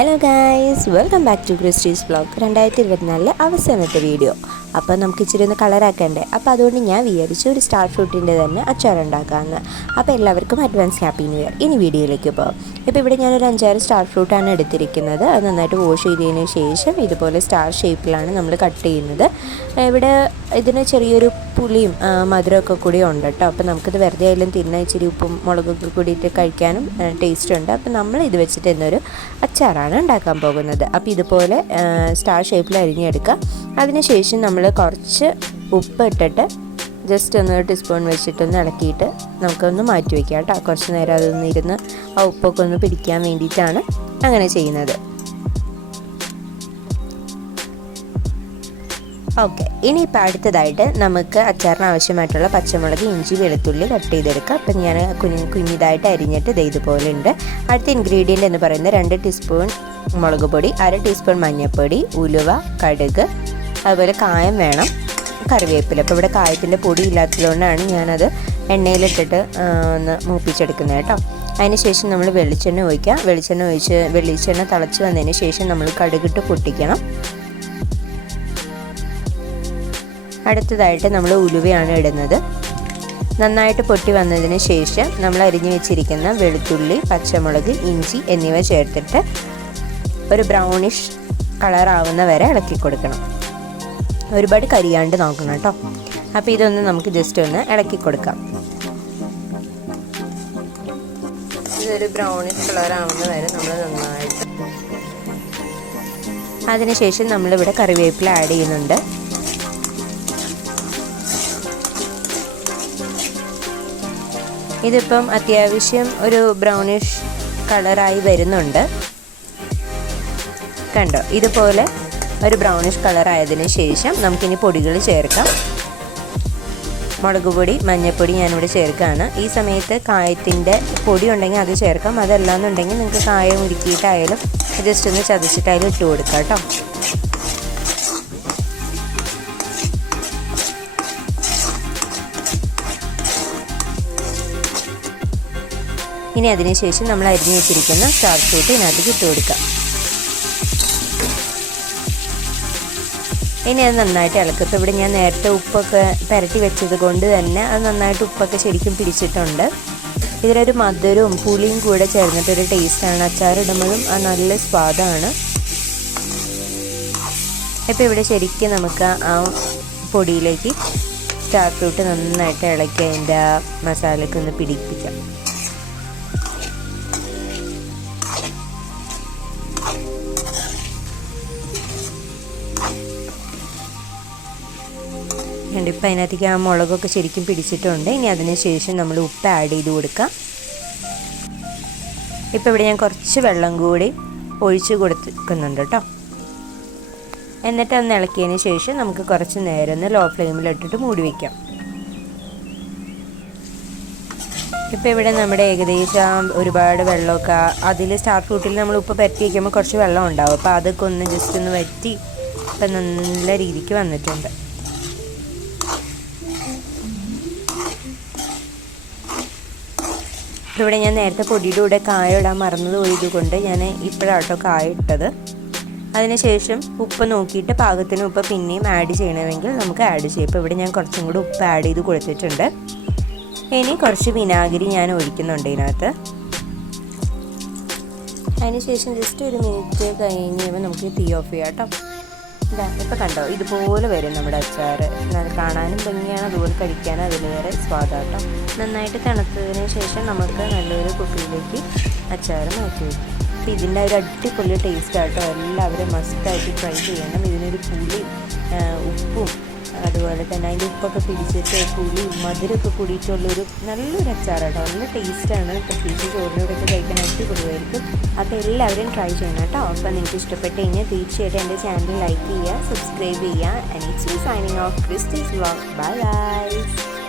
Hello guys welcome back to Christy's blog രണ്ടായിരത്തി ഇരുപത്തിനാലിലെ അവസാനത്തെ വീഡിയോ അപ്പോൾ നമുക്ക് ഇച്ചിരി ഒന്ന് കളറാക്കണ്ടേ അപ്പോൾ അതുകൊണ്ട് ഞാൻ വിചാരിച്ചു ഒരു സ്റ്റാർ ഫ്രൂട്ടിന്റെ തന്നെ അച്ചാർ ഉണ്ടാക്കാമെന്ന് അപ്പോൾ എല്ലാവർക്കും അഡ്വാൻസ് ഹാപ്പി ന്യൂ ഇയർ ഇനി വീഡിയോയിലേക്ക് പോകാം ഇപ്പോൾ ഇവിടെ ഞാനൊരു അഞ്ചാറ് സ്റ്റാർ ഫ്രൂട്ടാണ് എടുത്തിരിക്കുന്നത്. അത് നന്നായിട്ട് വാഷ് ചെയ്തതിന് ശേഷം ഇതുപോലെ സ്റ്റാർ ഷേപ്പിലാണ് നമ്മൾ കട്ട് ചെയ്യുന്നത്. ഇവിടെ ഇതിന് ചെറിയൊരു പുളിയും മധുരമൊക്കെ കൂടി ഉണ്ട് കേട്ടോ. അപ്പോൾ നമുക്കിത് വെറുതെ ആയാലും തിന്ന ഇച്ചിരി ഉപ്പും മുളകൊക്കെ കൂടിയിട്ട് കഴിക്കാനും ടേസ്റ്റ് ഉണ്ട്. അപ്പോൾ നമ്മൾ ഇത് വെച്ചിട്ട് എന്നൊരു അച്ചാറാണ് ഉണ്ടാക്കാൻ പോകുന്നത്. അപ്പോൾ ഇതുപോലെ സ്റ്റാർ ഷേപ്പിൽ അരിഞ്ഞെടുക്കുക അതിനുശേഷം നമ്മൾ കുറച്ച് ഉപ്പ് ഇട്ടിട്ട് ജസ്റ്റ് ഒന്ന് ടീസ്പൂൺ വെച്ചിട്ടൊന്ന് ഇളക്കിയിട്ട് നമുക്കൊന്ന് മാറ്റി വയ്ക്കാം കേട്ടോ. കുറച്ച് നേരം അതൊന്ന് ഇരുന്ന് ആ ഉപ്പൊക്കെ ഒന്ന് പിടിക്കാൻ വേണ്ടിയിട്ടാണ് അങ്ങനെ ചെയ്യുന്നത്. ഓക്കെ ഇനിയിപ്പോൾ അടുത്തതായിട്ട് നമുക്ക് അച്ചാറിന് ആവശ്യമായിട്ടുള്ള പച്ചമുളക് ഇഞ്ചി വെളുത്തുള്ളി കട്ട് ചെയ്തെടുക്കുക അപ്പം ഞാൻ കുഞ്ഞു കുഞ്ഞിതായിട്ട് അരിഞ്ഞിട്ട് ഇത് ഇതുപോലെ ഉണ്ട്. അടുത്ത ഇൻഗ്രീഡിയന്റ് എന്ന് പറയുന്നത് രണ്ട് ടീസ്പൂൺ മുളക് പൊടി അര ടീസ്പൂൺ മഞ്ഞൾപ്പൊടി ഉലുവ കടുക് അതുപോലെ കായം വേണം കറിവേപ്പില. അപ്പോൾ ഇവിടെ കായത്തിന്റെ പൊടി ഇല്ലാത്തതുകൊണ്ടാണ് ഞാനത് എണ്ണയിലിട്ടിട്ട് ഒന്ന് മൂപ്പിച്ചെടുക്കുന്നത് കേട്ടോ. അതിന് ശേഷം നമ്മൾ വെളിച്ചെണ്ണ ഒഴിക്കുക. വെളിച്ചെണ്ണ ഒഴിച്ച് വെളിച്ചെണ്ണ തിളച്ച് വന്നതിന് ശേഷം നമ്മൾ കടുകിട്ട് പൊട്ടിക്കണം. അടുത്തതായിട്ട് നമ്മൾ ഉലുവയാണ് ഇടുന്നത്. നന്നായിട്ട് പൊട്ടി വന്നതിന് ശേഷം നമ്മൾ അരിഞ്ഞു വെച്ചിരിക്കുന്ന വെളുത്തുള്ളി പച്ചമുളക് ഇഞ്ചി എന്നിവ ചേർത്തിട്ട് ഒരു ബ്രൗണിഷ് കളറാവുന്ന വരെ ഇളക്കി കൊടുക്കണം. ഒരുപാട് കരിയാണ്ട് നോക്കണം കേട്ടോ. അപ്പോൾ ഇതൊന്ന് നമുക്ക് ജസ്റ്റ് ഒന്ന് ഇളക്കി കൊടുക്കാം. ഇതൊരു ബ്രൗണിഷ് കളറാവുന്ന വരെ നമ്മൾ നന്നായിട്ട് അതിനുശേഷം നമ്മളിവിടെ കറിവേപ്പില ആഡ് ചെയ്യുന്നുണ്ട്. ഇതിപ്പം അത്യാവശ്യം ഒരു ബ്രൗണിഷ് കളറായി വരുന്നുണ്ട്. കണ്ടോ? ഇതുപോലെ ഒരു ബ്രൗണിഷ് കളർ ആയതിനു ശേഷം നമുക്കിനി പൊടികൾ ചേർക്കാം. മുളക് പൊടി മഞ്ഞൾപ്പൊടി ഞാനിവിടെ ചേർക്കുകയാണ്. ഈ സമയത്ത് കായത്തിന്റെ പൊടി ഉണ്ടെങ്കിൽ അത് ചേർക്കാം. അതല്ലാന്നുണ്ടെങ്കിൽ നിങ്ങൾക്ക് കായം ഉരുക്കിയിട്ടായാലും ജസ്റ്റ് ഒന്ന് ചതച്ചിട്ടായാലും ഇട്ട് കൊടുക്കാം കേട്ടോ. ഇനി അതിനുശേഷം നമ്മൾ അരിഞ്ഞു വെച്ചിരിക്കുന്ന സ്റ്റാർ ഫ്രൂട്ട് ഇതിനകത്ത് ഇട്ട് കൊടുക്കാം. ഇനി അത് നന്നായിട്ട് ഇളക്കും. ഇപ്പോൾ ഇവിടെ ഞാൻ നേരത്തെ ഉപ്പൊക്കെ പുരട്ടി വെച്ചത് കൊണ്ട് തന്നെ അത് നന്നായിട്ട് ഉപ്പൊക്കെ ശരിക്കും പിടിച്ചിട്ടുണ്ട്. ഇതിലൊരു മധുരവും പുളിയും കൂടെ ചേർന്നിട്ടൊരു ടേസ്റ്റാണ് അച്ചാറിടുമ്പോഴും ആ നല്ല സ്വാദാണ്. ഇപ്പോൾ ഇവിടെ ശരിക്കും നമുക്ക് ആ പൊടിയിലേക്ക് സ്റ്റാർ ഫ്രൂട്ട് നന്നായിട്ട് ഇളക്കി അതിന്റെ മസാലയ്ക്ക് ഒന്ന് പിടിപ്പിക്കാം. ഉണ്ട് ഇപ്പോൾ അതിനകത്തേക്ക് ആ മുളകൊക്കെ ശരിക്കും പിടിച്ചിട്ടുണ്ട്. ഇനി അതിന് ശേഷം നമ്മൾ ഉപ്പ് ആഡ് ചെയ്ത് കൊടുക്കാം. ഇപ്പോൾ ഇവിടെ ഞാൻ കുറച്ച് വെള്ളം കൂടി ഒഴിച്ച് കൊടുക്കുന്നുണ്ട് കേട്ടോ. എന്നിട്ട് ഒന്ന് ഇളക്കിയതിന് ശേഷം നമുക്ക് കുറച്ച് നേരം ഒന്ന് ലോ ഫ്ലെയിമിലിട്ടിട്ട് മൂടി വയ്ക്കാം ഇപ്പോൾ ഇവിടെ നമ്മുടെ ഏകദേശം ഒരുപാട് വെള്ളമൊക്കെ അതിൽ സ്റ്റാർ ഫ്രൂട്ടിൽ നമ്മൾ ഉപ്പ് പരത്തി വയ്ക്കുമ്പോൾ കുറച്ച് വെള്ളം ഉണ്ടാവും. അപ്പോൾ അതൊക്കെ ഒന്ന് ജസ്റ്റ് ഒന്ന് വറ്റി ഇപ്പം നല്ല രീതിക്ക് വന്നിട്ടുണ്ട്. ഇവിടെ ഞാൻ നേരത്തെ പൊടിയുടെ കൂടെ കായ ഇടാൻ മറന്നത് പോയത് കൊണ്ട് ഞാൻ ഇപ്പോഴാട്ടോ കായ ഇട്ടത്. അതിനുശേഷം ഉപ്പ് നോക്കിയിട്ട് പാകത്തിന് ഉപ്പ് പിന്നെയും ആഡ് ചെയ്യണമെങ്കിൽ നമുക്ക് ആഡ് ചെയ്യാം. ഇപ്പോൾ ഇവിടെ ഞാൻ കുറച്ചും കൂടി ഉപ്പ് ആഡ് ചെയ്ത് കൊടുത്തിട്ടുണ്ട്. ഇനി കുറച്ച് വിനാഗിരി ഞാൻ ഒഴിക്കുന്നുണ്ട് ഇതിനകത്ത്. അതിനുശേഷം ജസ്റ്റ് ഒരു മിനിറ്റ് കഴിഞ്ഞ് നമുക്ക് തീ ഓഫ് ചെയ്യാം കേട്ടോ. ഇപ്പം കണ്ടോ? ഇതുപോലെ വരും നമ്മുടെ അച്ചാർ കാണാനും ഭംഗിയാണ്. അതുപോലെ കഴിക്കാനും അതിലേറെ സ്വാദാട്ടം. നന്നായിട്ട് തണുത്തതിന് ശേഷം നമുക്ക് നല്ലൊരു കുപ്പിയിലേക്ക് അച്ചാർ മാറ്റി വയ്ക്കും അപ്പോൾ ഇതിന്റെ ഒരു അടിപൊളി ടേസ്റ്റ് ആട്ടോ. എല്ലാവരും മസ്റ്റായിട്ട് ട്രൈ ചെയ്യണം. ഇതിനൊരു പുളി ഉപ്പും അതുപോലെ തന്നെ അതിന്റെ ഉപ്പൊക്കെ പിടിച്ചിട്ട് പുളി മധുരമൊക്കെ കൂടിയിട്ടുള്ളൊരു നല്ലൊരു അച്ചാറാണ് നല്ല ടേസ്റ്റാണ്. പ്രത്യേകിച്ച് ചോറിനോടൊക്കെ കഴിക്കാൻ അടിപൊളിയായിരിക്കും. അപ്പോൾ എല്ലാവരും ട്രൈ ചെയ്യണം കേട്ടോ. അപ്പോൾ നിങ്ങൾക്ക് ഇഷ്ടപ്പെട്ട് കഴിഞ്ഞാൽ തീർച്ചയായിട്ടും എന്റെ ചാനൽ ലൈക്ക് ചെയ്യുക സബ്സ്ക്രൈബ് ചെയ്യുക and it's signing off Christy's vlog bye bye.